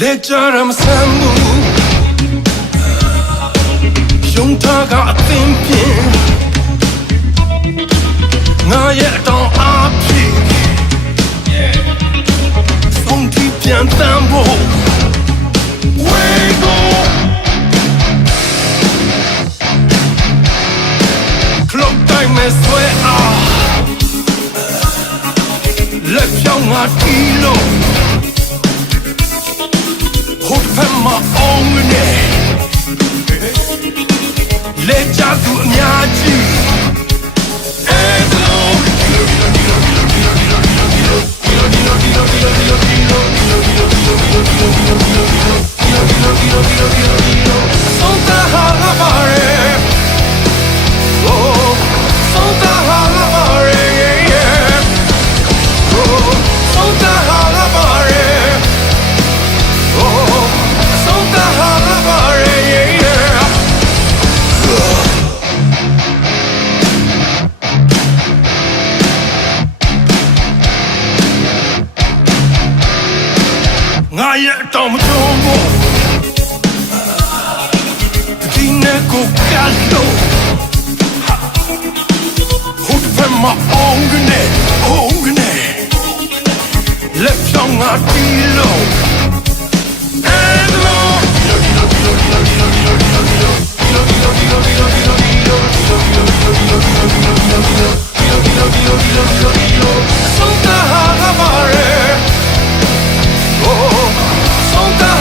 Lejaram sambu Yungtaga athimpin Nga ye don api Songti pian tambo Wego Clock time me swe a Le pyong a kilo Hot femma ångne Leja du myaji Sonta halavare Oh Sonta halavare Oh Sonta halavare Oh Sonta halavare Nga ye tom tombo Dine ko kallo Hot femma ångne Lepsånga kilo Sonta halavare Oh Sonta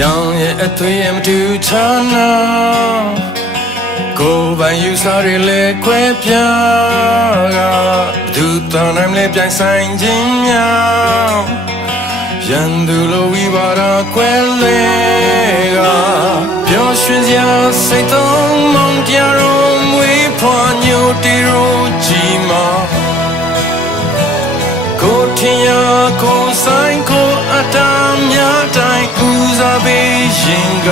ရောင်ရဲ့အသွေးအမတူချာနာကိုယ်ပိုင်ယူစားရလေခွဲပြားကဘသူတောင်းနိုင်လဲပြိုင်ဆိုင်ခြင်းများရန်သူလိုဝိပါဒကွဲလေကပျော်ရွှင်စရာစိတ်သုံးမောင်တရားတော်မွေးဖွားညိုတီရိုကြီးမှာကိုထင်ရကိုဆိုင်ကိုအတမ်းများတိုင်းဦးစားပေးရင်က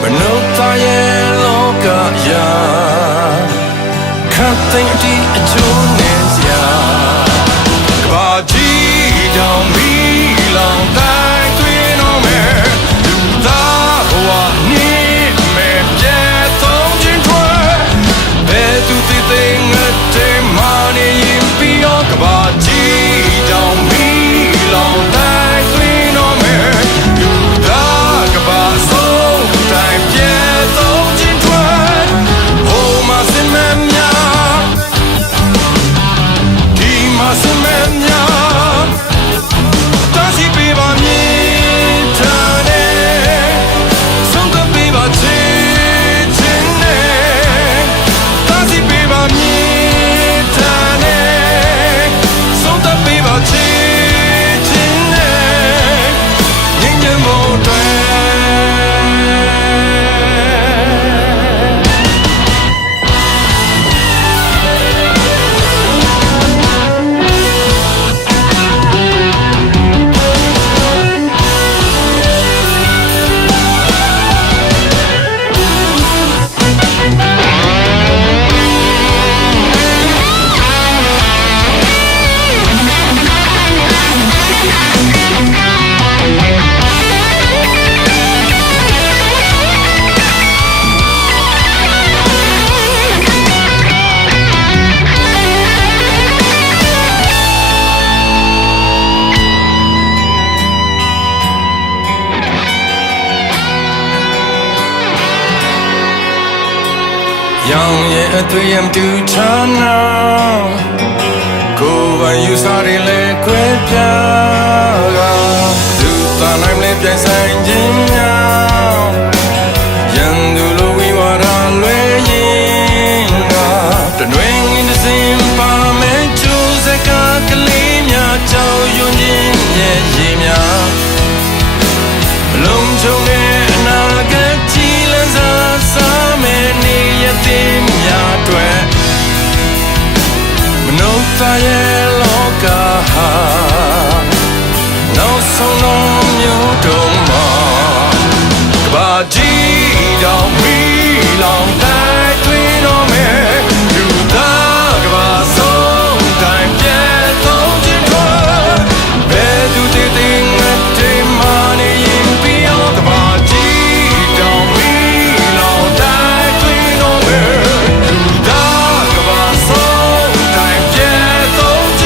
မနှုတ်သားရဲ့လောကရာခတ်သိမ့်တီအကျိုးနဲ့စရာကဘာကြီးတောင်မီလောင်တိုင်းတွင်တော်မယ်လူသားဘဝနေမဲ့ပြတ်သုံးခြင်းထွယ်ဘယ်သူသိသိငတ်တဲ့မာနေရင်ပြီးတော့ကဘာကြီးတောင်မီလောင်တိုင်းတွင်တော်မယ်လူသားကဘာဆုံးတိုင်းပြတ်သုံးခြင်းထွယ်ဟိုမှာစင်မများဒီမှာစင်မများတန်းစီပေးပါမြင်ထားတယ်ဆုံးကပေးပါချစ်ခြင်းနဲ့တန်းစီပေးပါမြင်ထားတယ်ဆုံးကပေးပါချစ်ခြင်းနဲ့ငြိမ်းချမ်းဖို့အတွက်ရောင်ရဲ့အသွေးအမတူချာနာကိုယ်ပိုင်ယူစားရလေခွဲပြားကသူသာနိုင်လေပြိုင်ဆိုင်ခြင်းများရန်သူလိုဝိဝါဒလွဲရင်ကတနွေငင်းစင်ပါမဲ့ကျိုးစကားကလေးများကြောက်ရွံ့ခြင်းရဲ့ရေများမလုံးချုံတဲ့အနာဂတ်ကြီးလန်းစားစားမဲ့နေရတဲ့များအတွက်မနှုတ်သားရဲ့လောကဟာနောက်ဆုံးတော့မြို့တော်မှာကဘာကြီးတောင်မီလောင်တိုင်းတွင်တော်မယ်လူသားကဘာဆုံးတိုင်းပြတ်သုံးခြင်းထွက်ဘယ်သူတည်တည်ငတ်တဲ့မာနေရင်ပြီးတော့ကဘာကြီးတောင်မီလောင်တိုင်းတွင်တော်မယ်လူသားကဘာဆုံးတိုင်းပြတ်သုံးခြင်း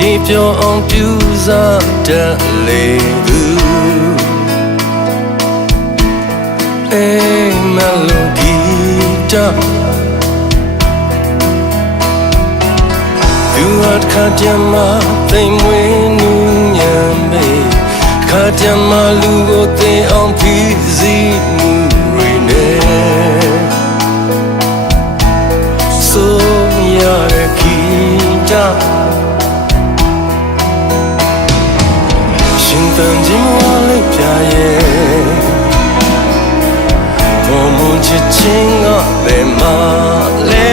ရေပြောအောင်ပြူစားတတ်လေသူmelody da you had kadama thing we nu nyam me kadama lu go tin on pzi mu re ne so ya re kita shin tan jin wa le pya ye ching up the male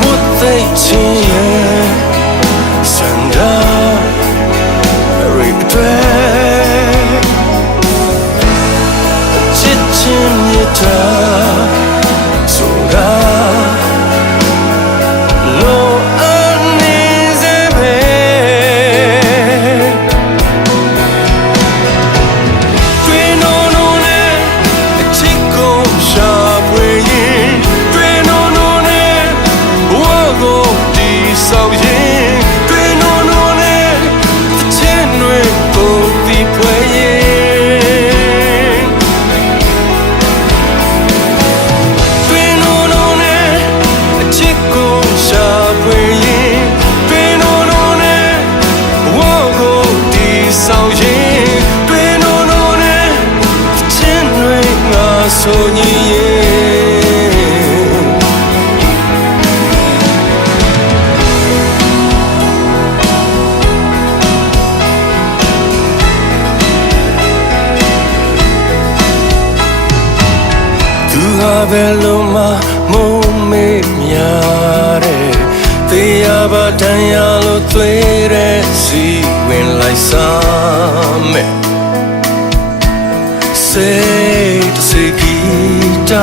mutte chiye sanda regret chichin yita soga lo anizebe so ni ye tu ha velo ma mo me mya de te ya ba tan ya lo twei de si win lai sa me say to say kita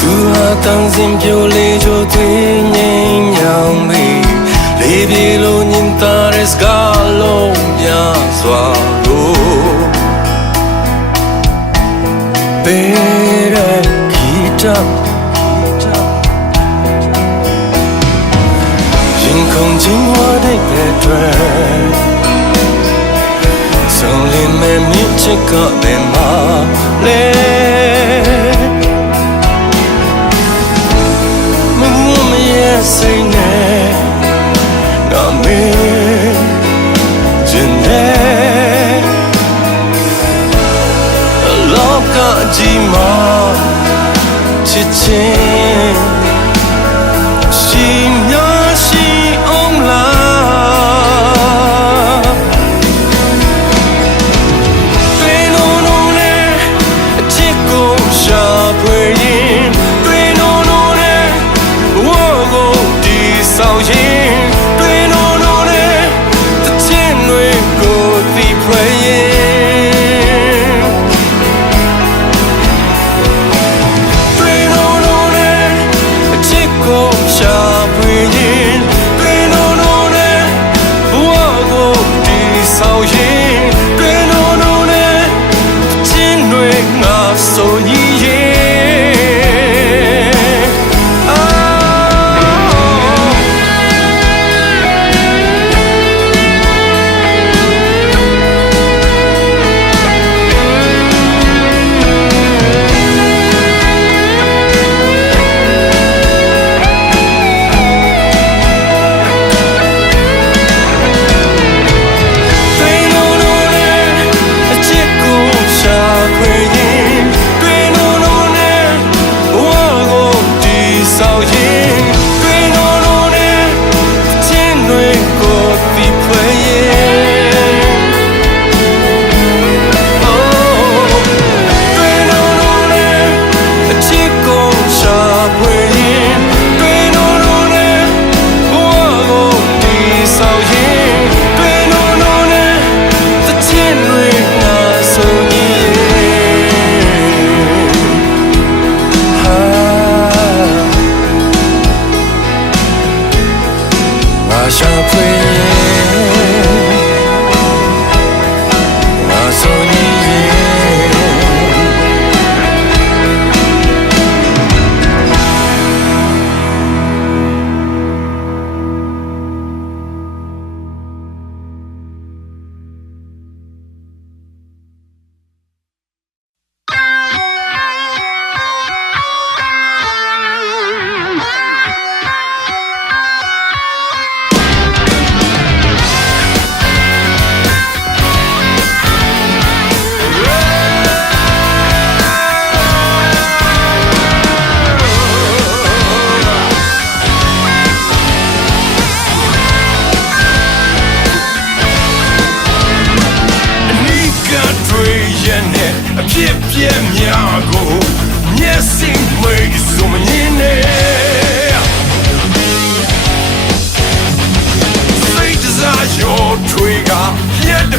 tu ha tang sim pyo le jo twi nyin nyang mi le pi lo nyin ta de ska lo nya swa lo pe de kita yin kong jin hua de de twan only me music got them all me woman yes say ne na me jene loka ji ma chichin shi nya shi ong la sao yin tui no no ne the chin we go the praying tui no no ne chico sha praying tui no no ne wo go the sao yin tui no no ne the chin we na so yin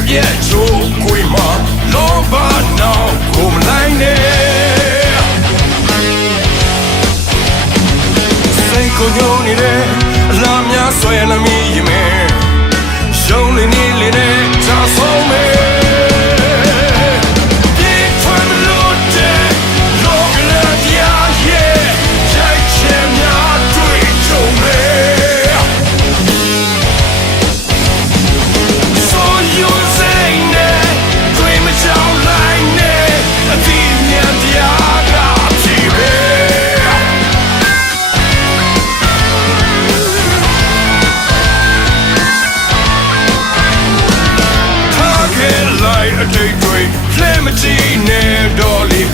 ပြည့်ချိုးခွေမှာလောဘနောက်ကိုမလိုက်နဲ့စိတ်ကိုညှို့နေတဲ့အလားများဆွဲလမ်းမိရင်မဲရှုံးနေနေလေနဲ့ချာဆုံးမဲ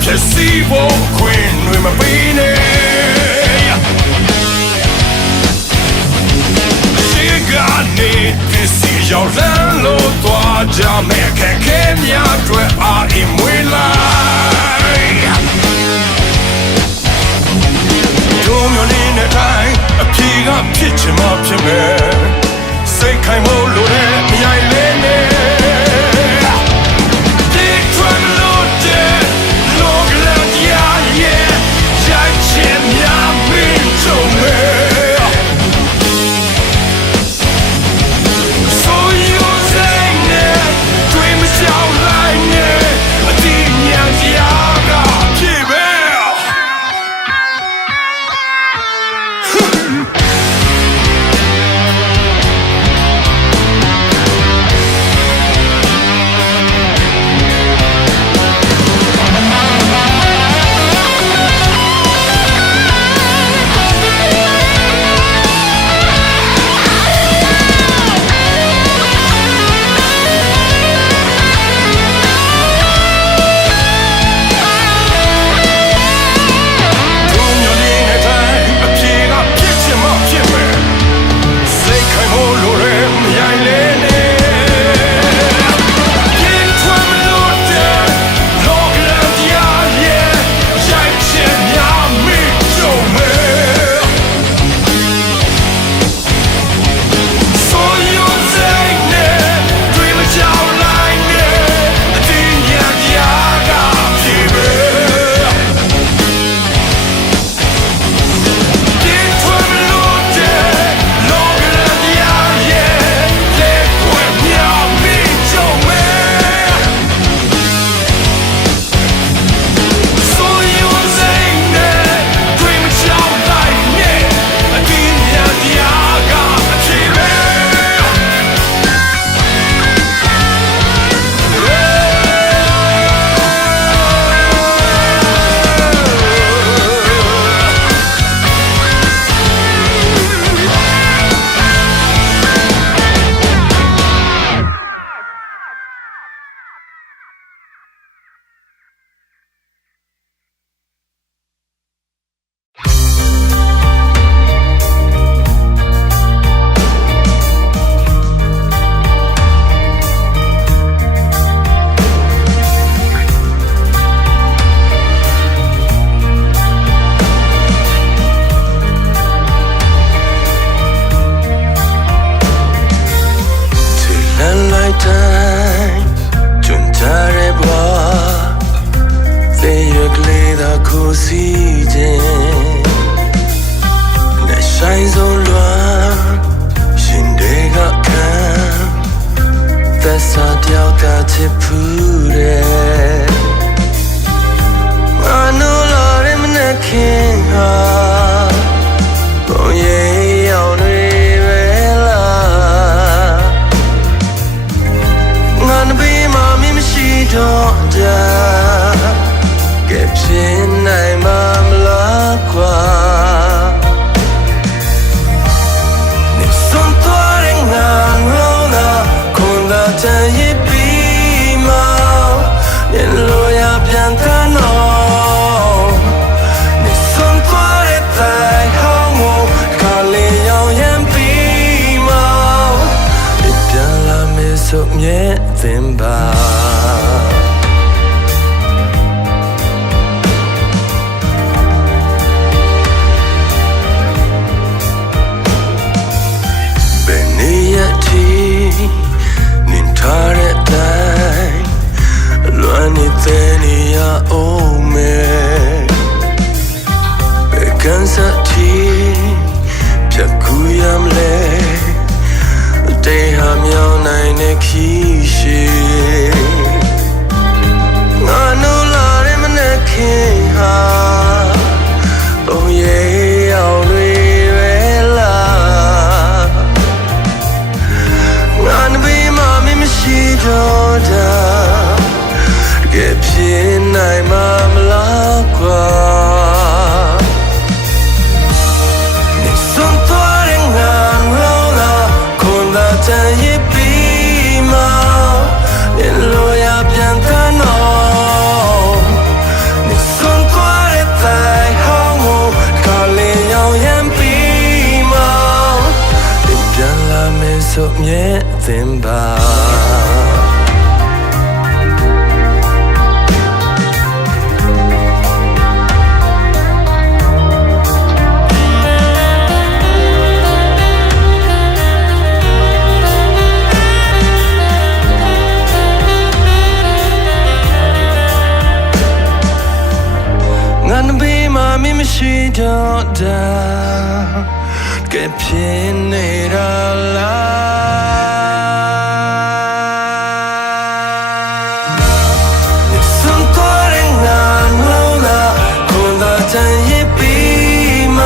ဖြစ်စီဖို့ခွင့်တွေမပေးနဲ့ရှိကနေပစ္စည်းရောက်လမ်းလို့သွားကြမယ်ခက်ခဲများတွေအာအမွေလိုက်တို့မျိုးလေးနဲ့တိုင်းအပြေကဖြစ်ချင်မှဖြစ်မယ်စိတ်ခိုင်ဖို့လိုတဲ့မရိုင်လေးနဲ့နင်ထားတဲ့အတိုင်း မြဲသင်ပါမရှိတော့တာကဲဖြစ်နေတာလားစွန်တော်ရင်ငါလုံးလာခွန်သာချင်ရပြီးမှ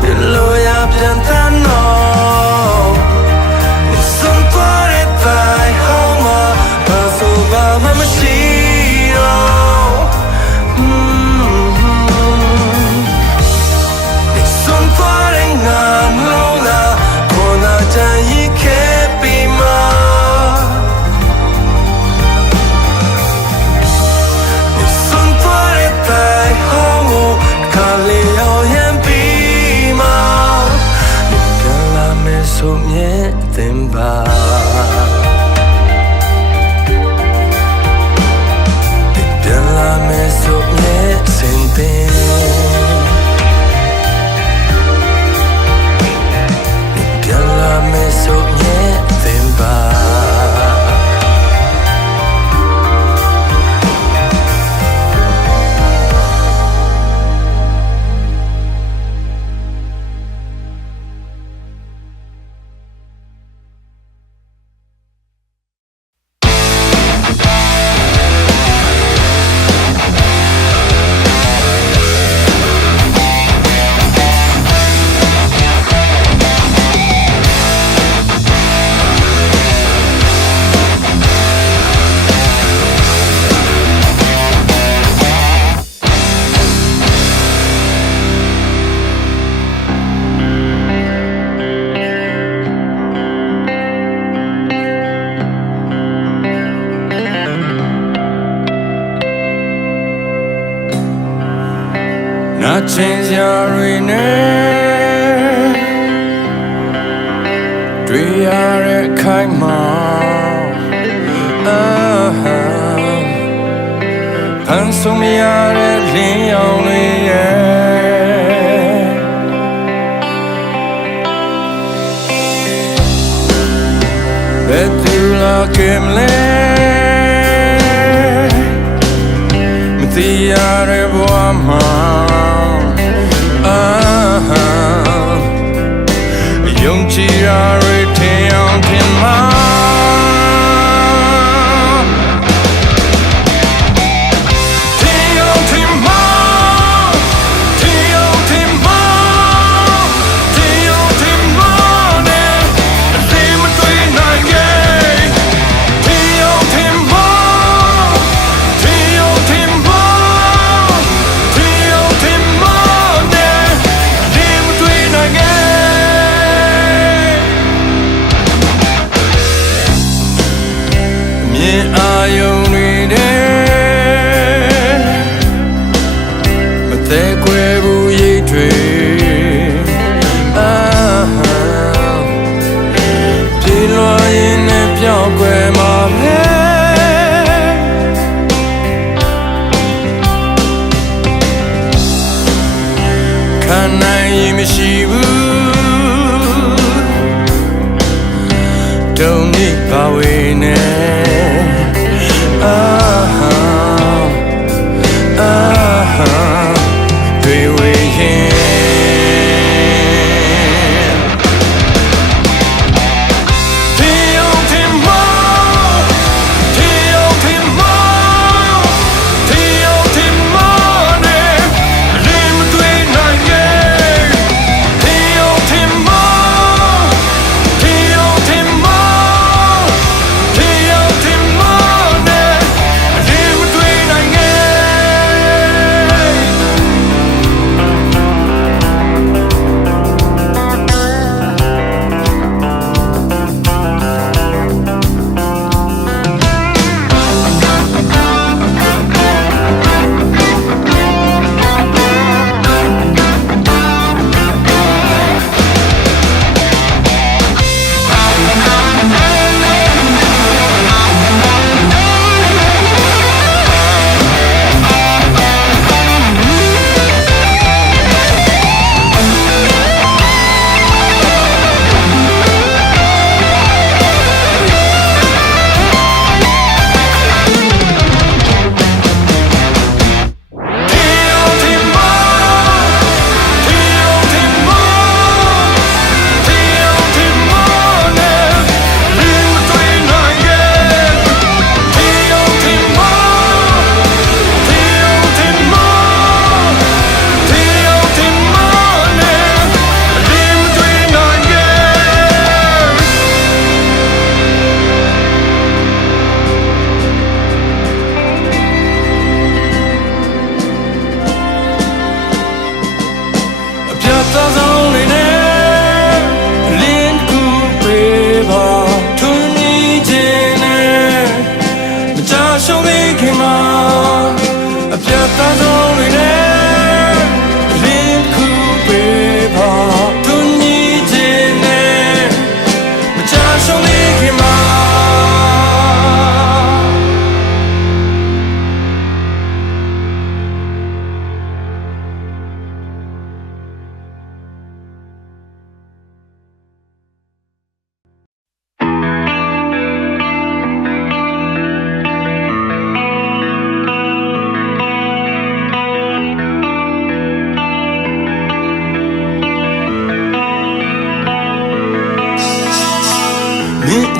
ဒီလိုရပြန်တန်းတော့စွန်တော်ရဲ့တိုင်းဟောင်းမှာဘာဆိုဘာမှမရှိတော့သင်ပါပြန်လာမယ်ဆိုမြဲစင်တင်ပြန်လာမယ်ဆိုမြဲသင်ပါChange your name. Do you are kind mom? Handsome yare only Bet you like him the yare boama Yung chira rete on timma Tio timma Tio timma Tio timma ne Lim tui na ye Tio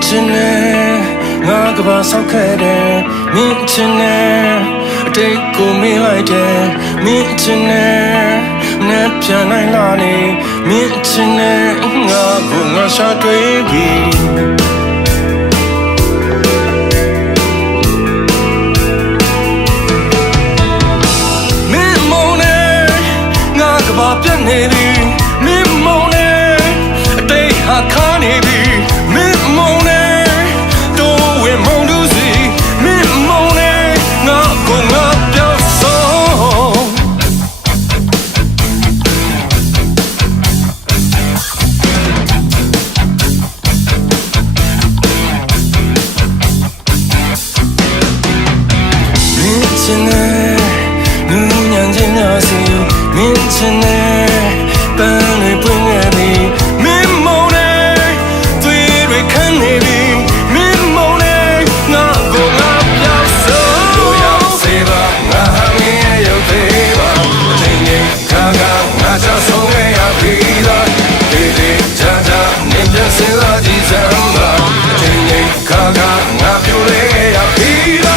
chine nga gaba saukade min chine ate ko me like it min chine ne pyan nai la ni min chine nga ko nga sha twai bi min mo ne nga gaba pyan ne bi min mo ne ate ha kha ne bi min mo ne do we mo lu si min mo ne nga ko nga pyo so min chine nu nyan jin ya si min chine ban le pwin ne bi min mo ne twi re khan ne bi min mo ne nga ko nga pyo so do ya se ba nga ha mi ye yo te ba ting ting ka ka nga cha so me ya bi da de de cha cha ne pya sin la ji san ba ting ting ka ka nga pyo le ya bi da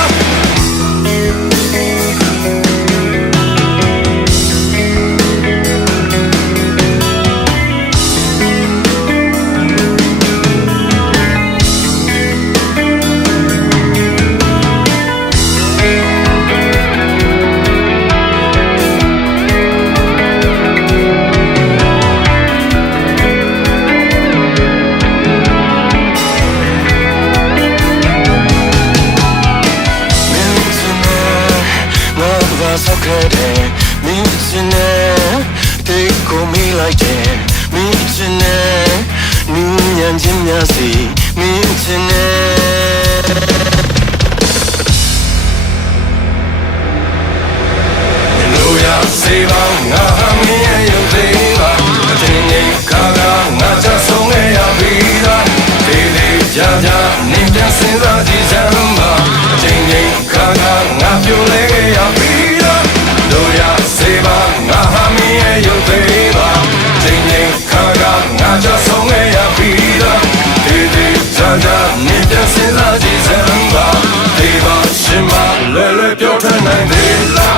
saukade min chine take ko me like it min chine nu nyan jin nya si min chine lo ya se ba nga mi yo te ba ting ting ka ka nga cha song le ya bi da de de ja ja ni pya sin sa ji san ba ting ting ka ka nga pyo le ya bi lo ya se ba nga ha mi ye yo te ba ting ting ka ka nga cha song le ya bi da de de ja ja ni pya sin sa ji san ba de ba shin ba le le pyo than nai de la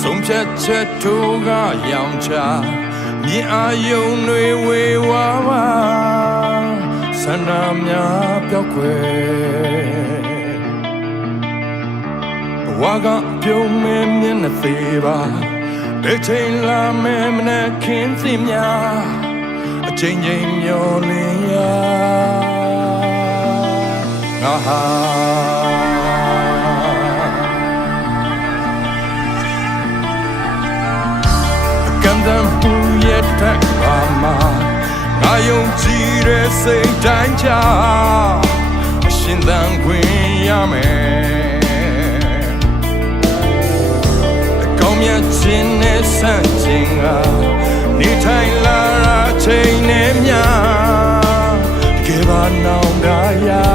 ဆုံးဖြတ်ချက်တို့ကရောင်ချမြင်အာယုံတွေဝေဝါပါဆန္ဒများပြောက်ွယ်ဘဝကပြုံးမဲမျက်နှာသေးပါဘယ်ချိန်လာမဲမနဲ့ခင်းစီများအချိန်ချင်းမျောလင်းရငါဟာတမ်းပူရဲ့တက်ပါမှာငါယုံကြည်တဲ့စိတ်တိုင်းချအရှင်သန်ခွင့်ရမယ်အကောင်းမြတ်ခြင်းနဲ့ဆန့်ကျင်ကနေထိုင်လာတာချိန်နဲ့များတကယ်ပါနောင်တရာ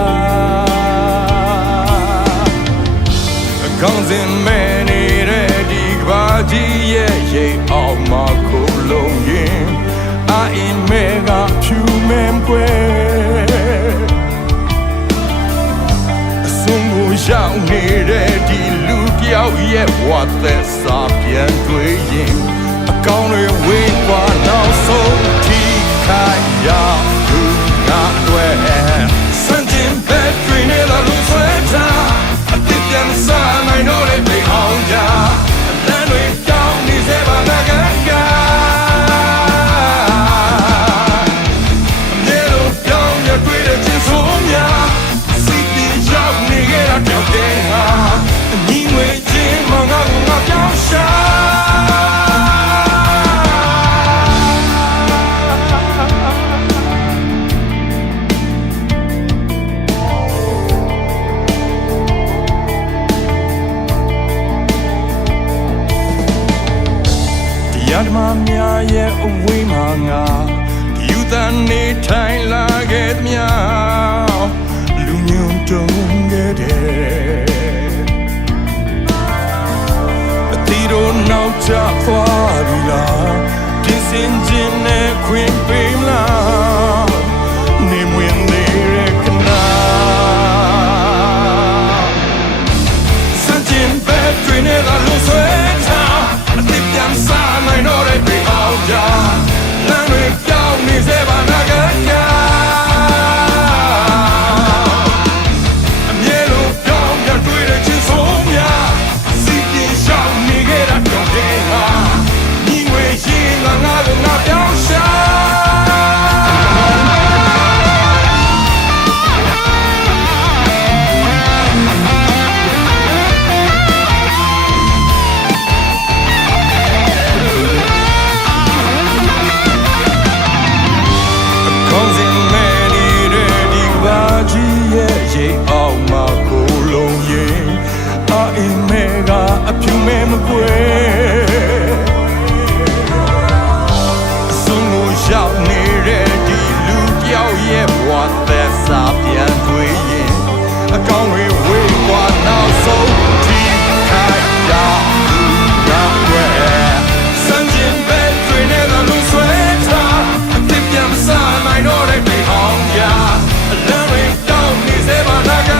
အကောင်းစဉ်မဲ့နေတဲ့ဒီကဘာကြီးရဲ့ရိတ်အောင်မခုလုံးရင်အိုင်မဲကဖြူမဲကွယ်အစွန်ကိုရောက်နေတဲ့ဒီလူတစ်ယောက်ရဲ့ဝတ်သက်စာပြန်တွေ့ရင်အကောင်းတွေဝေးကွာနောက်ဆုံးထိခိုက်ရသူငါတွေ့စံတင်ဘက်တွင်နေလာလို့ဆွဲတာအတိတ်ပြန်စားနိုင်တော့လေပြေအောင်ကြလမ်းတွေကြောင်းနေစေပါငါကအမြဲလိုပြောင်းရတွေ့ ရဲ့အဝေးမှာငါယူသားနေထိုင်လာခဲ့သမျှလူညွန်တုံခဲ့တယ်အတီတို့နောက်ကျသွားပြီလားပြင်ဆင်ခြင်းနဲ့ခွင့်ပေးမလားနေမဝင်နေတဲ့ခဏစံချင်းပဲတွင်နေတာလို့ဆွဲထားအသစ်ပြန်စားနိုင်တော့တဲ့ပြေအောင်ကြလမ်းတွေပြောင်းနေစေပါနာကကအမြဲလို့ပြောင်းပြန်တွေ့တဲ့ချင်းဆုံးများစီးပြင်းရှောင်းနေခဲ့တာကြောင့်ဒီဟာညီငွေရင်ငါတို့ငါပြောင်းရှာအဖြူမဲမကွယ်အဆုံးကိုရောက်နေတဲ့ဒီလူတယောက်ရဲ့ဘဝသက်စာပြန်တွေ့ရင်အကောင်းတွေဝေးကွာနောက်ဆုံးထိခိုက်တာလူကွယ်စံချင်းပဲတွင်နေတဲ့လူဆွဲထားအသစ်ပြန်စားနိုင်တော့တဲ့ပြေအောင်ကြအလံတွေတောင်းနေစေပါနာက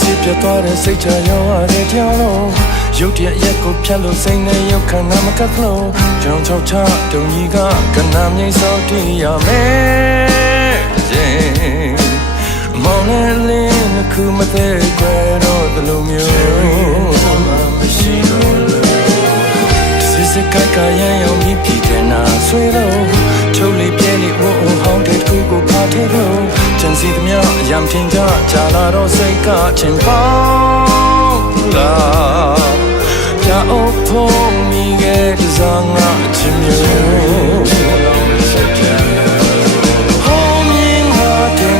စစ်ပြတ်သွားတဲ့စိတ်ချရောင်းရတဲ့ကြောင်လုံးရုပ်တရက်ရက်ကိုဖြတ်လို့စိတ်နဲ့ရုပ်ခန္ဓာမကပ်လို့ကြောင်ချောက်ချတုံကြီးကကနာမြိတ်စောတည်ရမယ်မောင်နဲ့လင်းခုမသေးကြတော့တလူမျိုးမရှိတော့လို့စစ်စစ်ကကရန်ရောင်ပြီးပြည်တဲ့နာဆွေတော့ချုပ်လေးပြဲလေးဝိုးဟောင်းတဲ့ခုကိုဖားထဲတော့ချန်စီသမျှရမ်းထင်ကြကြလာတော့စိတ်ကချင်ပေါင်းလာပြအိုးဖုံးမိခဲ့တဲ့ဇာငါချင်မျိုးဟောင်းမြင်လာတဲ့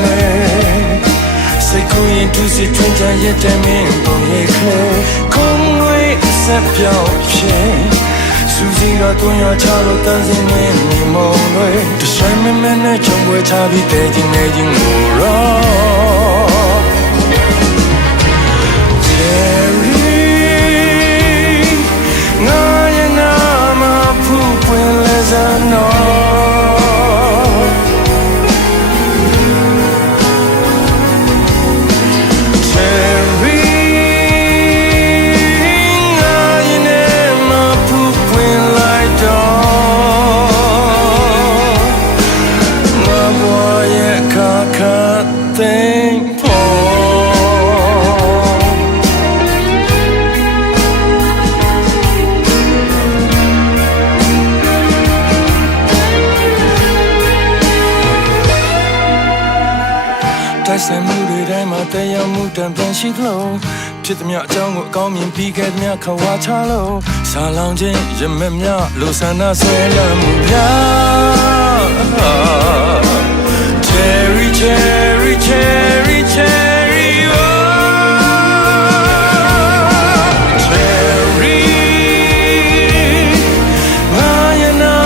စိတ်ကိုရင်သူစစ်ထွန်းကြရဲ့တဲ့မင်းပုံရိပ်ကလေးခုံငွေဆက်ပြောင်းဖြစ်စူစီတော့တွန်းရချလို့တန်းစင်းနေမိမုံတွေတဆိုင်မမနဲ့ချုံပွဲချပြီးတဲ့ချင်းနေချင်းကိုရောသိမ်း တဲ့ရမှုတန်ပြန်ရှိသလုံးဖြစ်သည်များအကြောင်းကိုအကောင်းမြင်ပြီးခဲ့သည်များခဝါချလို့စာလောင်ခြင်းရမက်များလိုဆန္ဒဆွဲလမ်းမှုများ Cherry cherry cherry cherry oh cherry ငါရဲ့နာ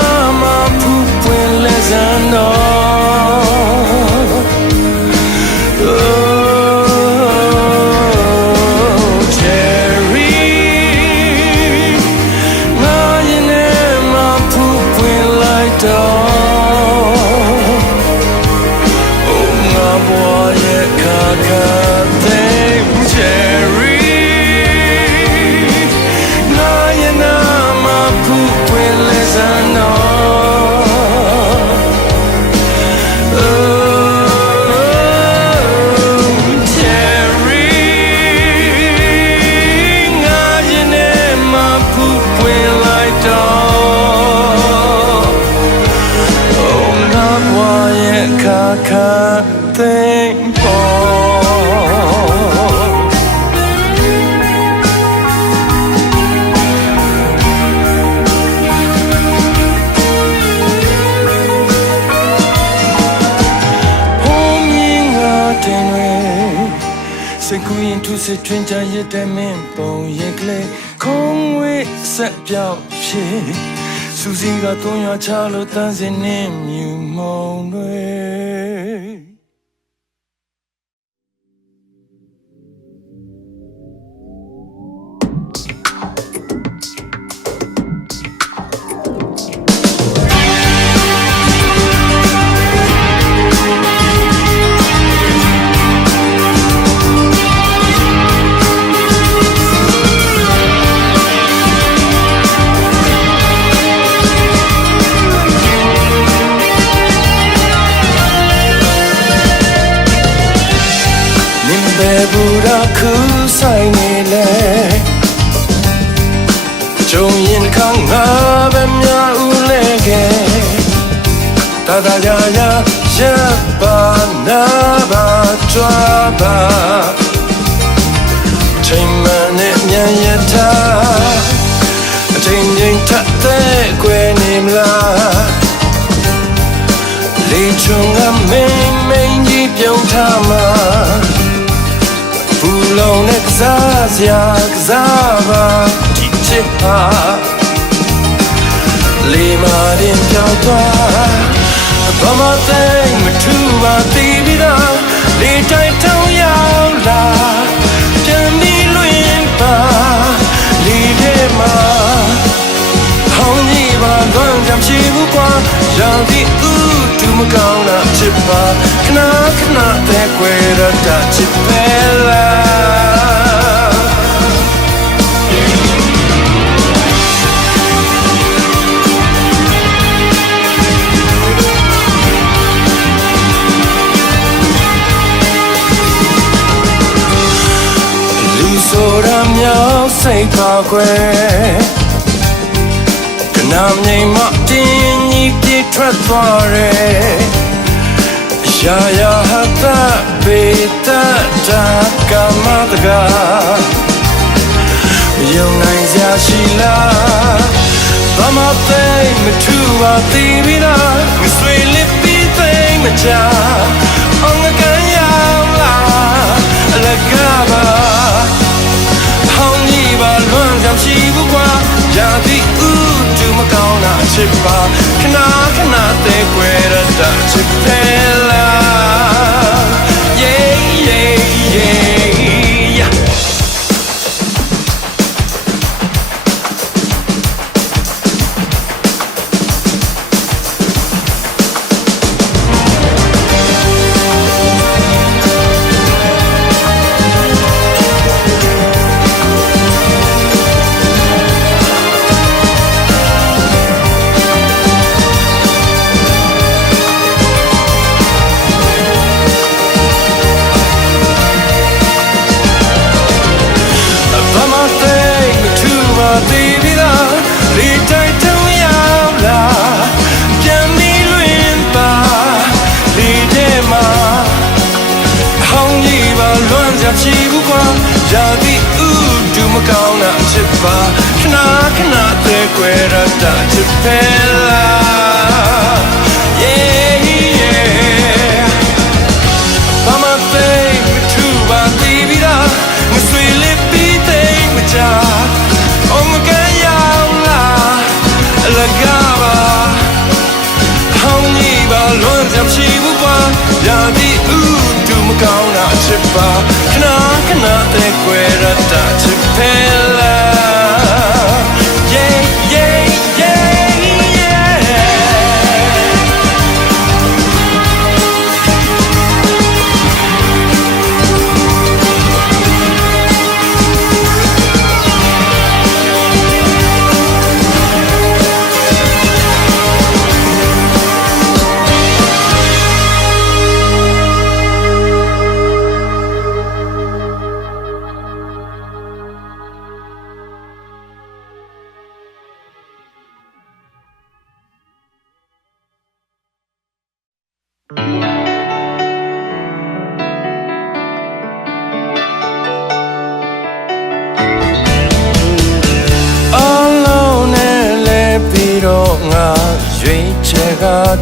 မဖူးပွင့်လက်စံတော်စိတ်ကူးရင်သူစစ်ထွင်ကြရတဲ့မင်းပုံရိတ်ကလေးခုံးဝေးဆက်ပြောက်ဖြစ်စူစီကတွန်းရချလို့တန်းစင်နေမြူမုံတွေဘူရာခုဆိုင်နေလေကြုံရင်ခံငါပဲများဦးလေခဲ့တာတာရာရာရပ်ပါနာပါကြွားပါချိန်မှန်နဲ့မြန်ရထားအချိန်ချင်းထပ်တဲ့ကွယ်နေမလားလေချုံကမင်းမင်းကြီးပြုံးထားမှာဘူးလုံးနဲ့ကစားစရာကစားပါဒီချစ်ဟာလေးမာရင်ပြောင်းသွားဘာမှသိမထူပါသေးပြီလားလေးတိုင်းတောင်းရောက်လာပြန်ပြီးလွင်ပါလေးထဲမှာဟောင်းကြီးပါလွမ်းကြမရှိဘူးကွာရောင်ဒီဥတူမကောင်းတာချစ်ပါခဏခဏတဲ့ကွယ်ရတာချစ်ပဲလားလူဆိုတာမြောက်စိတ်ပါကွယ်ကနာမြင်မတင်းကြီးပြည့်ထွက်သွားတယ်ရာရာဟာတာပေတတာကမတကာယုံနိုင်စရာရှိလားဘာမှသိမထူပါသေးပြီလားမဆွေလစ်ပြီးသိမချအောင်ငကန်ရောက်လာအလကားပါဟောင်းကြီးပါလွမ်းကြရှိဘူးကွာရာသီဥတူမကောင်းတာချစ်ပါခဏခဏတဲ့ကွယ်ရတာချစ်တယ်လား yeah yeah yeah လွ ရာသီဥတုမကောင်းတာချစ်ပါခဏခဏသေးခွဲရတာချစ်ပဲလား yeah yeah ဘာမှသိမထူပါသေးပြီလားမဆွေလေးပြီးသိမကြအောင်မကန်ရောက်လားအလကားပါဟောင်းကြီးပါလွန်စရာရှိဘူးကွာရာသီဥတုမကောင်းတာချစ်ပါခဏခဏသေးခွဲရတာချစ်ပဲလား yeah yeah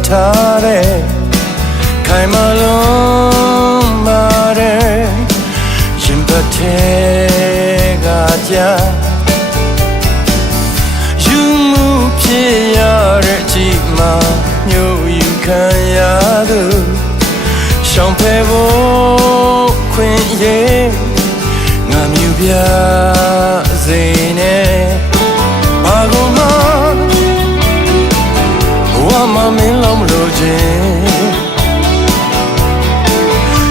ထားတဲ့ခိုင်မလုံးမာတဲ့ရင်ပတ်တဲ့ကကြာယူမှုဖြစ်ရတဲ့ကြည်မှာညှို့ယူခံရသူရှောင်ဖယ်ဖို့ခွင့်ရဲ့ငါမြူပြစေနဲ့ဘာကုန်မှမမင်းလုံးမလို့ခြင်း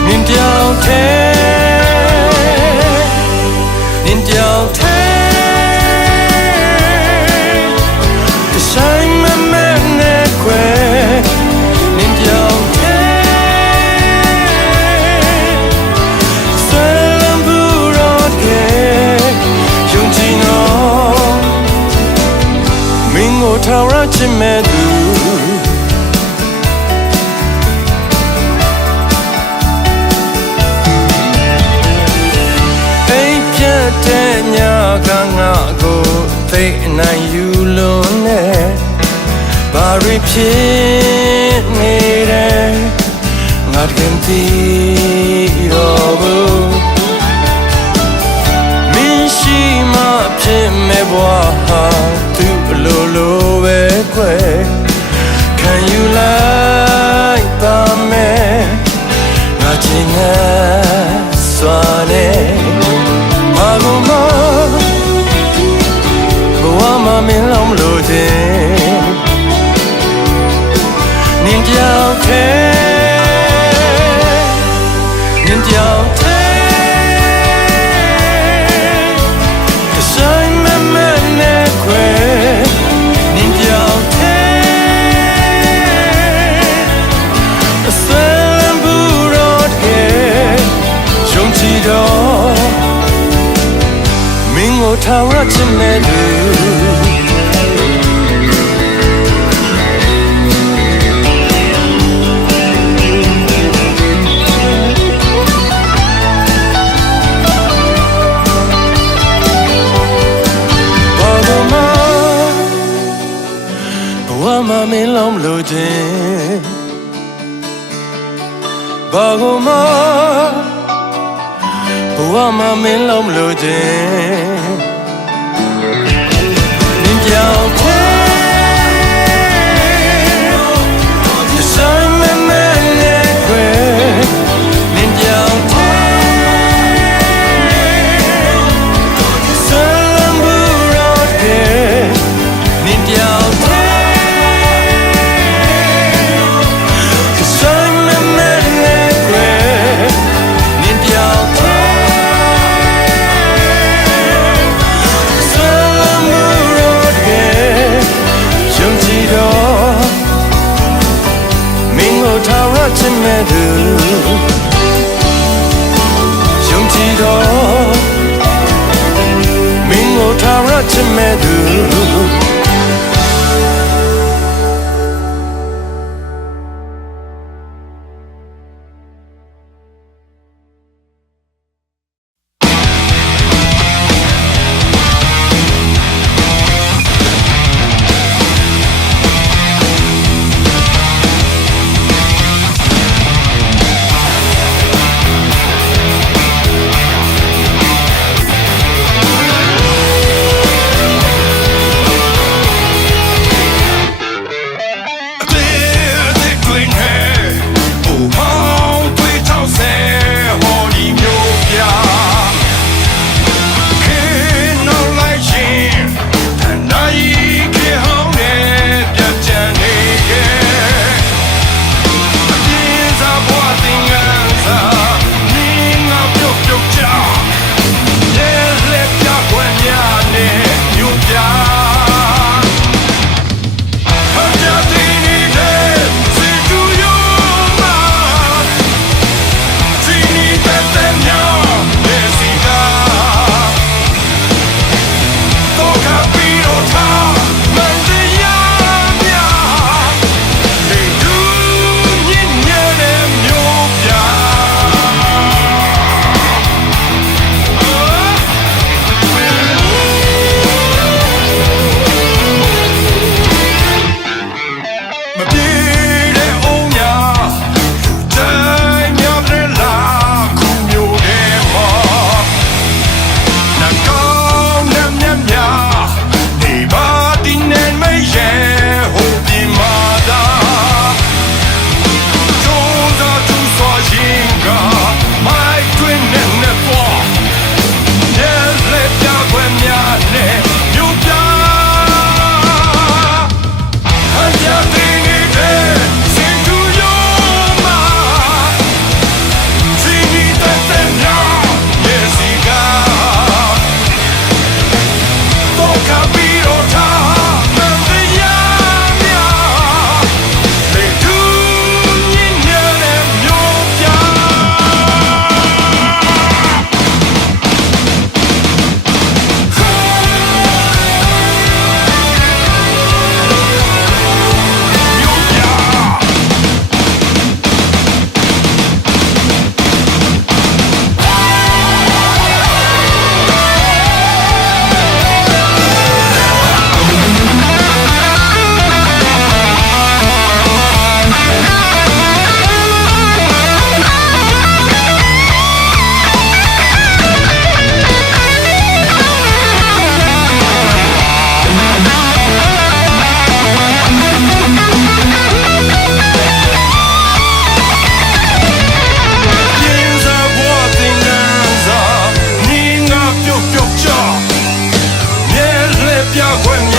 နင်တောင်တဲ့နင်တောင်တဲ့တဆိုင်မမဲနဲ့ခွဲနင်တောင်တဲ့ဆွဲလမ်းဘူးတော့ကဲယုံကြည်နော်မင်းကိုထောင်ရချင်မဲ့သူသိနိုင်ယူလို့နဲ့ဘာတွေဖြစ်နေတယ်ငါတကယ်သိတော့ဘူးမင်းရှိမှဖြစ်မဲ့ဘဝဟာသူ့လိုလိုပဲခွဲခံယူလိုက်ပါမယ်ငါချင်ငါစွာနဲ့ဘာလို့မမင်းလုံးမလို့ခြင်းနင်ကြောက်တဲ့နင်ကြောက်တဲ့တဆိုင်မမနဲ့ခွဲနင်ကြောက်တဲ့အစလမ်းဘူးတော့ကဲယုံကြည်တော့မင်းကိုထောင်ရချင်တဲ့လူမမင်းလုံးမလို့ခြင်းဘာကိုမဘဝမမင်းလုံးမလို့ခြင်းနင်ကြောင့်တဲ့ဆိုင်မမနဲ့ခွဲနင်ကြောင့်တဲ့ဆမ်းဘူးတော့ကဲနင်ကြောင့်ချင်မဲ့သူယုံကြည်တော့မင်းကိုထားရချင်မဲ့သူ ပြခွင့်